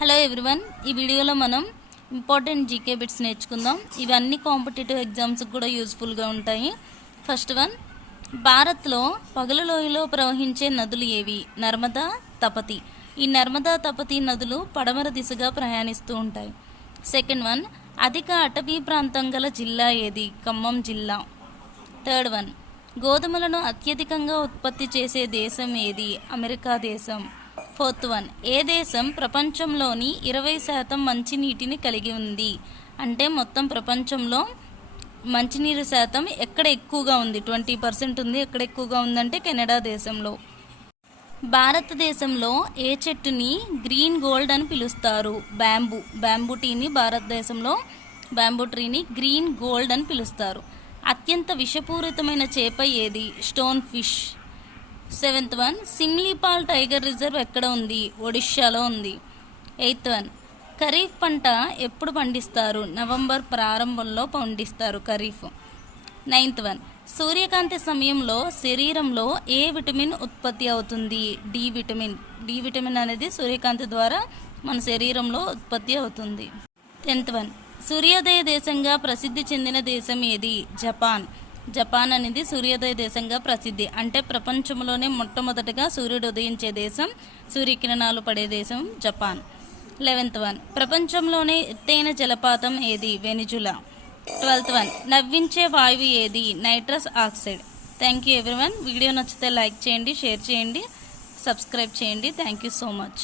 Hello everyone, ఈ వీడియోలో మనం ఇంపార్టెంట్ జీకే బిట్స్ నేర్చుకుందాం. ఇవన్నీ కాంపిటేటివ్ ఎగ్జామ్స్కి కూడా యూస్ఫుల్గా ఉంటాయి. ఫస్ట్ వన్, భారత్లో పగలు లోయలో ప్రవహించే నదులు ఏవి? నర్మదా, తపతి. ఈ నర్మదా, తపతి నదులు పడమర దిశగా ప్రయాణిస్తూ ఉంటాయి. సెకండ్ వన్, అధిక అటవీ ప్రాంతం గల జిల్లా ఏది? ఖమ్మం జిల్లా. థర్డ్ వన్, గోధుమలను అత్యధికంగా ఉత్పత్తి చేసే దేశం ఏది? అమెరికా దేశం. ఫోర్త్ వన్, ఏ దేశం ప్రపంచంలోని 20% మంచినీటిని కలిగి ఉంది? అంటే మొత్తం ప్రపంచంలో మంచినీరు శాతం ఎక్కడ ఎక్కువగా ఉంది? 20% ఉంది. ఎక్కడ ఎక్కువగా ఉందంటే కెనడా దేశంలో. భారతదేశంలో ఏ చెట్టుని గ్రీన్ గోల్డ్ అని పిలుస్తారు? బ్యాంబూ టీని భారతదేశంలో బ్యాంబూ ట్రీని గ్రీన్ గోల్డ్ అని పిలుస్తారు. అత్యంత విషపూరితమైన చేప ఏది? Stone fish. Seventh one, Simlipal tiger reserve ఎక్కడ ఉంది? ఒడిషాలో ఉంది. ఎయిత్ వన్, ఖరీఫ్ పంట ఎప్పుడు పండిస్తారు? నవంబర్ ప్రారంభంలో పండిస్తారు ఖరీఫ్. నైన్త్ వన్, సూర్యకాంతి సమయంలో శరీరంలో ఏ విటమిన్ ఉత్పత్తి అవుతుంది? D vitamin. డి విటమిన్ అనేది సూర్యకాంతి ద్వారా మన శరీరంలో ఉత్పత్తి అవుతుంది. 10th వన్, సూర్యోదయ దేశంగా ప్రసిద్ధి చెందిన దేశం ఏది? జపాన్. జపాన్ అనేది సూర్యోదయ దేశంగా ప్రసిద్ధి. అంటే ప్రపంచంలోనే మొట్టమొదటిగా సూర్యుడు ఉదయించే దేశం, సూర్యకిరణాలు పడే దేశం జపాన్. 11th వన్, ప్రపంచంలోనే ఎత్తైన జలపాతం ఏది? వెనిజులా. 12th వన్, నవ్వించే వాయువు ఏది? Nitrous oxide. Thank you everyone. Video నచ్చితే లైక్ చేయండి, షేర్ చేయండి, సబ్స్క్రైబ్ చేయండి. Thank you so much.